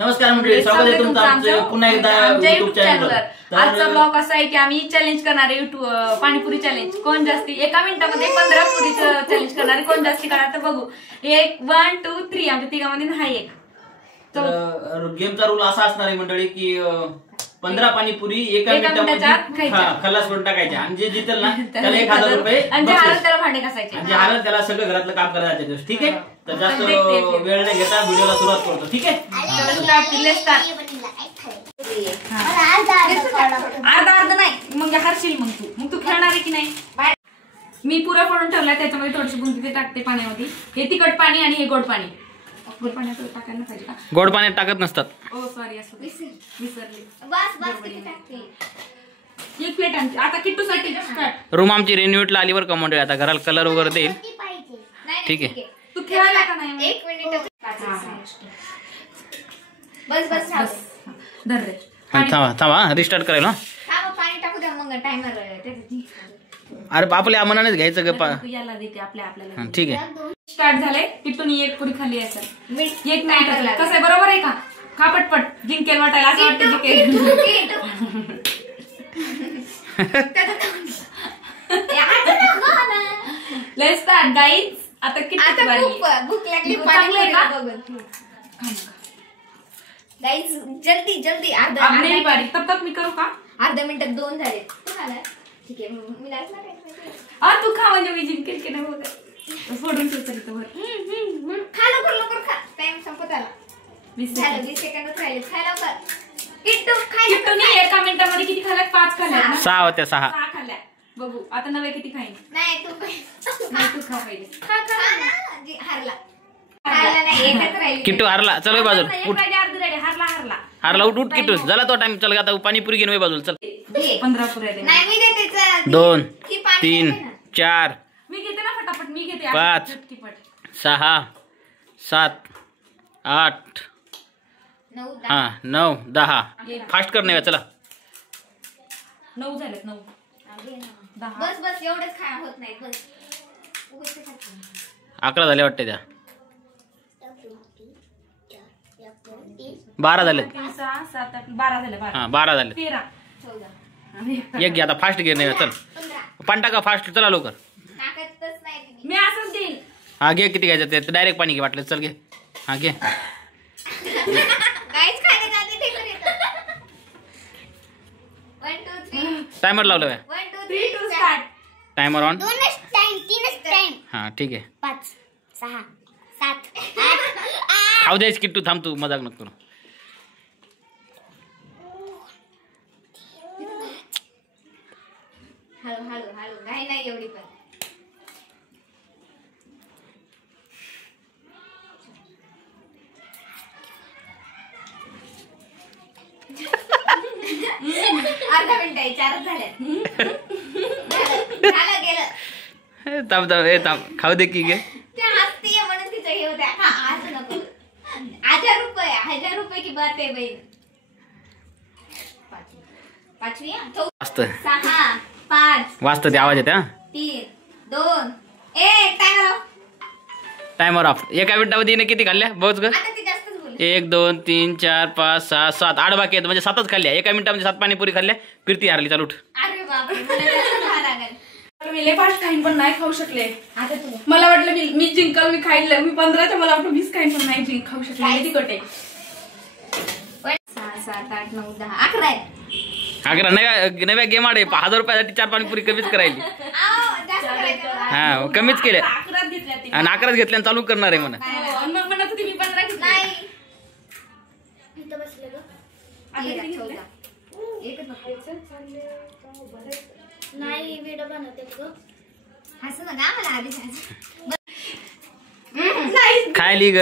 नमस्कार मंडळी, स्वागत आहे तुमचं आमच्या पुन्हा एकदा YouTube चॅनलवर। आजचा ब्लॉग असा आहे की आम्ही चॅलेंज करणार आहे, पाणीपुरी चॅलेंज। कोण जास्ती एका मिनिटामध्ये 15 पुरीचं चॅलेंज करणार आहे, कोण जास्ती करणार तर बघू। 1 1 2 3 आमच्या तिघांमध्ये नाही एक। तर गेमचा रूल असा असणार आहे मंडळी की 15 पाणीपुरी एका मिनिटामध्ये खलास करून टाकायच्या आणि जे जितेल ना त्याला 1000 रुपये आणि जे हारल त्याला भांडे घासायचे आणि जे हारल त्याला सगळं घरातलं काम करायचं। ठीक आहे, तर जास्त वेळ नाही घेता व्हिडिओला सुरुवात करतो। ठीक आहे, अर्धा नाही मग हारशील, मग तू खेळणार आहे की नाही। मी पुरा फोडून ठेवलाय, त्याच्यामध्ये थोडीशी बुंदी ते टाकते पाण्यामध्ये। हे तिखट पाणी आणि हे गोड पाणी। गोड पाण्यात टाकायला पाहिजे का? गोड पाण्यात टाकत नसतात। ओ सॉरी, असं विसरले। बस किती टाकते? एक प्लेट आणते आता किट्टूसाठी। रूम आमची रिन्यूटला आली बरं का मंडळी, आता घराला कलर वगैरे देईल। ठीक आहे, तू खेळायला का नाही? 1 मिनिट बस धर रे। थांबा रिस्टार्ट करायला। पाणी टाकू द्या मग टायमर। अरे आपल्या मनानेच घ्यायचं ग। याला देते आपल्याला। ठीक आहे, स्टार्ट झाले। किट्टूनी एक पुरी खाल्ली आहे सर। 1 मिनिट कसं आहे, बरोबर आहे का? खा पटपट, जिंकेल वाटायला असं वाटतं जिंकेल। Let's start guys. आता किती भूक लागली गाईज, जल्दी अर्धा बारीक। तब तक मी करू का? अर्धा मिनिटात 2 झाले। तू खाला? ठीक आहे, मी तू खा म्हणजे मी जिंकेल की नाही बघ। फोडून ठेवतो खा लवकर खा, टाइम संपत आला। 20 सेकंदच राहिले, खा लवकर। किट्टूनी एका मिनिटामध्ये किती खाल्ल्या? 5 खाल्ल्या ना? 6 होत्या। 6 खाल्ल्या। बघू आता नवे किती खाईन। नाही तू खा पहिले। खा हारला नाही, एकच राहिली। किट्टू हारला, चल वय बाजूला उठ। हारला उठ किट्टू, झाला तो टाइम। चल आता पाणीपुरी घेऊन वय बाजूला चल। 15 पुऱ्या दे। नाही मी देते। 2 3 4 मी घेते ना फटाफट, मी घेते। 5 6 7 8 9 10 फास्ट कर नाही। चला 9 झालेत। 9 बस एवढंच खाया होत नाही। बस 11 झाले वाटते त्या। 12 झाले। 3 6 7 8 12 झाले। 12 झाले। 13 14 एक घे आता, फास्ट घे नाही। चल पाणी टाका फास्ट, चला लवकर। टाकतच नाही मी असंच देईन। हा घे, किती घ्यायचं ते डायरेक्ट पाणी घे वाटलं। चल घे, हा घे। गाईज खायला जाते ते करीत। 1 2 3 टायमर लावलं 1 2 3 3 2 स्टार्ट। Timer on. 2च टाइम 3च टाइम। हा ठीक आहे। 5 6 7 8 खाऊ द्यायच किट्टू, थांब तू, मजाक नको करू। हळू घाई नाही एवढी पण। अर्धा मिनिट आहे, 4 झाले। झालं गेलं। थांब खाऊ दे की घे। त्या हसतीये म्हणून तिचं हे होत्या। असं नको। 1000 रुपये की बात आहे बहीण। 5वी वाजत 6 5 वाजत ते आवाज येते। 3 2 1 टायमर ऑफ। एका मिनिटामध्ये किती खाल्ल्या बघ ग। आता ती जास्तच बोलली। 1 2 3 4 5 6 7 8 बाकी आहेत, म्हणजे 7च खाल्ल्या। एका मिनिटामध्ये 7 पाणीपुरी खाल्ल्या। कीर्ती हारली, चालू उठ। अरे बापरे, मला जास्त खावं लागेल। मी लय फास्ट खाईन पण नाही खाऊ शकले। आता तू मला वाटलं मी जिंकल, मी खाईन। मी 15च्या मला वाटलं 20 खाईन पण नाही खाऊ शकले। तिखट आहे। 6 7 8 9 10 11 आहे। 11 नव्या गेम आडे 1000 रुपयासाठी 4 पाणीपुरी कमीच करायची। जास्त करायचं। हा कमीच केल्या 11 घेतल्या ते। आणि 11 घेतल्या चालू करणार आहे म्हणा। मग म्हणत होती मी 15 घेतल्या। नाही इथं बसले ग। 13 14 एकच नाही व्हिडिओ बनवते ग। हसू नका मला आधी नाही खायली ग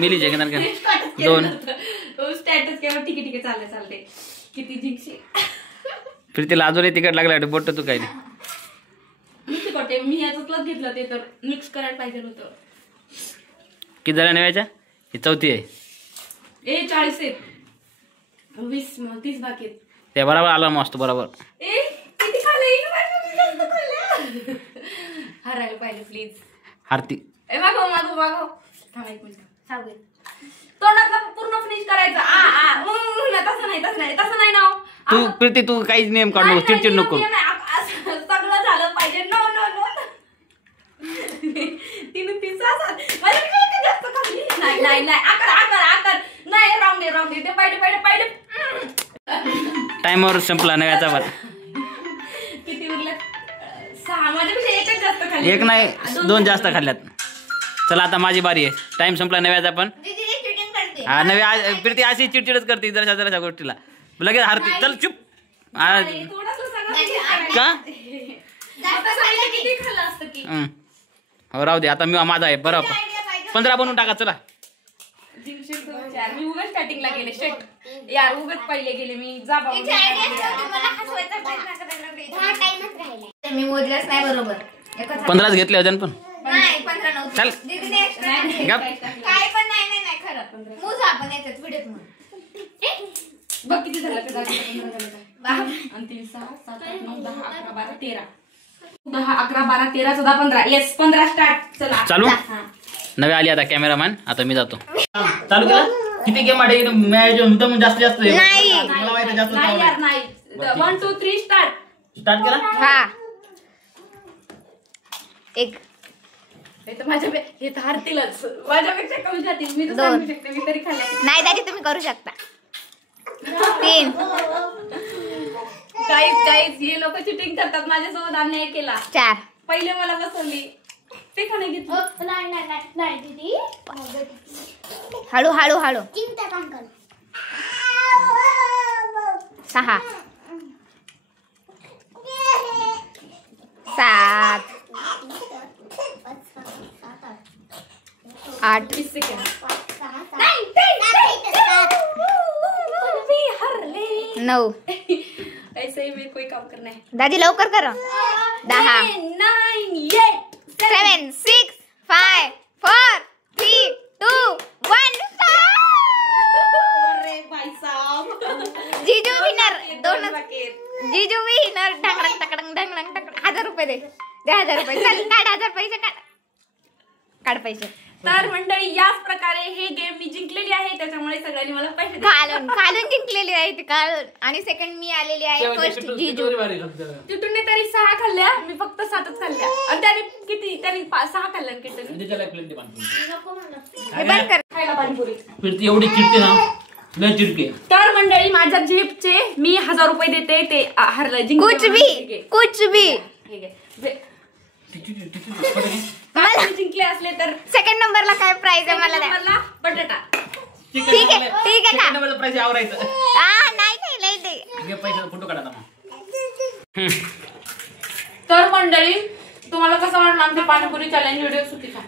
मिली जगणार का 2 स्टॅटस केला। ठीक आहे चालते। किती जिंकशी प्रीतीला अजूनही तिकट लागला बोट तू काय नाही। मी तिकट मी ह्याच्यातलंच घेतलं, ते तर मिक्स करायला पाहिजे होतं। किती जरा नेवायच्या? ही 4थी आहे। 40 आहेत। 20 30 बाकी आहेत। ते बरोबर आला मस्त बरोबर। किती खाल्लं? हरायला पाहिजे प्लीज। आरती मागव थांबा एक मिनिट। तोंडातला पूर्ण फिनिश करायचं। तू प्रीती तू काहीच नियम काढू नको, चिडचिड नको करू. सगळं झालं पाहिजे. नो नो नो तिने पिझ्झा जास्त खाल्ली. नाही नाही नाही आकार आकार आकार नाही रॉंग ते पाहिजे टाइमवर संपला नव्याचा भात. किती उरलं? 6. माझ्यापेक्षा एकच जास्त खाल्ली. एक नाही 2 जास्त खाल्ल्यात. चला आता माझी बारी आहे. टाइम संपला नव्याचा पण. हा नव्या प्रीती अशी चिडचिडच करते जराशा गोष्टीला लगेच हारते. चल चुप. का किती खाल्लं असतं की हो राहू दे आता मी माझा आहे बरं. 15 बनवून टाका चला. मी उगाच स्टार्टिंगला गेले शेट यार उगाच पहिले गेले मी जा मी मोजलंच नाही बरोबर. 15 घेतले होते पण नाही 15 नव्हते. चल दीदीने extra घेतले. गप. काय पण नाही खरं मोजू आपण याच्यात व्हिडिओत म्हणून. बघ किती झालं ते 3 6 7 8 9 10 11 12 13 10 11 12 13 14 15 येस 15 स्टार्ट. चला चालू. नवे आली आता कॅमेरामॅन. आता मी जातो. चालू केला. किती गेम आहे मॅच मुद्दाम जास्त नाही. मला माहिती जास्त नाही यार नाही 1 2 3 स्टार्ट. स्टार्ट केला. हा एक माझ्या हे तर हारतीलच माझ्यापेक्षा कमी जातील. मी तर सांगू शकते मी तरी खाल्ल्या नाही दादी तुम्ही करू शकता. 3 गाईज हे लोक चिटिंग करतात. माझ्यासोबत अन्याय केला. 4 पहिले मला बसवली ते का नाही घेतलं. नाही दीदी हळू हळू हळू 6 7 8 20 सेकंड. 9 ऐसे ही मेरे कोई काम करना है. दादी लवकर करो. 10 9 8 7 6 5 4 3 2 1 अरे भाई साहब जीजू विनर. जीजू विनर. ढकडंग टकडंग ढकडंग टकडंग. 1000 रुपये दे 1000 रुपये. चल काढ 1000 पैसे काढ पैसे. तर मंडळी याच प्रकारे हे गेम मी जिंकलेली आहे. त्याच्यामुळे सगळ्यांनी मला पैसे खालून जिंकलेली आहे ती काढून. आणि सेकंड मी आलेली आहे. फर्स्ट जीजू. किटूने तरी 6 खाल्ल्या. मी फक्त 7च खाल्ल्या. आणि त्याने किती त्याने 6 खाल्ल्या किटूने. बंद कर. खायला पाणीपुरी. प्रीती एवढी चिडते ना लय चिडके. तर मंडळी माझ्या जीपचे मी 1000 रुपये देते. ते हरलं कुछ भी मला जिंकले असले तर सेकंड नंबरला काय प्राइस आहे मला द्या. मला बटाटा. ठीक आहे का. पैसे आवरायचं. नाही लय दे. पैसे फोटो काढा. तर मंडळी तुम्हाला कसं वाटलं आमच्या पाणीपुरी चॅलेंज व्हिडिओ चुकीचा.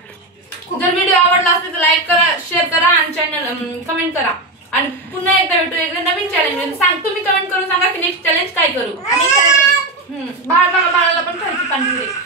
जर व्हिडिओ आवडला असेल तर लाईक करा शेअर करा आणि चॅनल कमेंट करा. आणि पुन्हा एकदा भेटू एकदा नवीन चॅलेंज. तुम्ही कमेंट करून सांगा की नेक्स्ट चॅलेंज काय करू. बाळाला पण खायची पाणीपुरी.